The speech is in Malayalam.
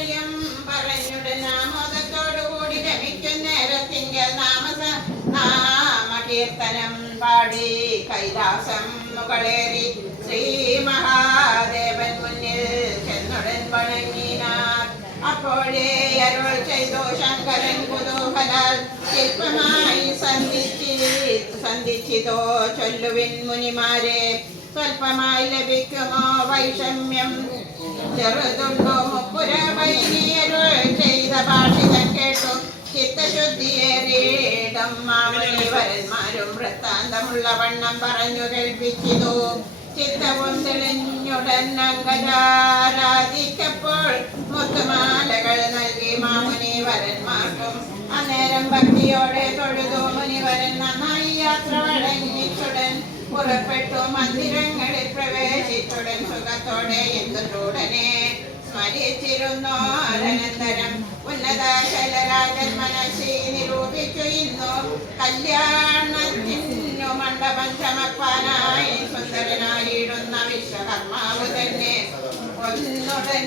ശ്രീയം പറഞ്ഞുടൻ നാമോദത്തോടുകൂടി രമിക്കും നേരത്തിങ്കൽ നാമസ നാമകീർത്തനം പാടി കൈലാസം മുകളേറി ശ്രീ മഹാദേവൻ മുന്നിൽ ചെന്നുടൻ വണങ്ങിനാർ. അപ്പോഴേ അരുൾ ചെയ്തു ശങ്കരൻ കുതൂഹലാൽ ശില്പമായി സന്ധിച്ചി സന്ധിച്ചിതോ ചൊല്ലുവിൻ മുനിമാരെ. സ്വൽപമായി ലഭിക്കുമോ വൈഷമ്യം? ചെറുതുണ്ടോ ചിത്തശുദ്ധിയേറിയിടം മാമണിവരന്മാരും വൃത്താന്തമുള്ള വണ്ണം പറഞ്ഞു കേൾപ്പിച്ചിതു. ചിത്തവും തെളിഞ്ഞുടൻ അങ്കരാരാധിക്കപ്പോൾ മുത്തുമാലകൾ നൽകി മാമുനി വരന്മാർക്കും അന്നേരം ഭക്തിയോടെ തൊഴുതു. മുനിവരൻ നന്നായി യാത്ര വഴങ്ങിച്ചുടൻ പുറപ്പെട്ടു. മന്ദിരങ്ങളിൽ പ്രവേശിച്ചുടൻ സുഖത്തോടെ എന്തുടനെ സ്മരിച്ചിരുന്നോ? അനന്തരം ഉന്നത കല്യാണത്തിനു മണ്ഡപം ചമപ്പാനായി സുന്ദരനായിടുന്ന വിശ്വകർമാവ് തന്നെ ഒന്നുടൻ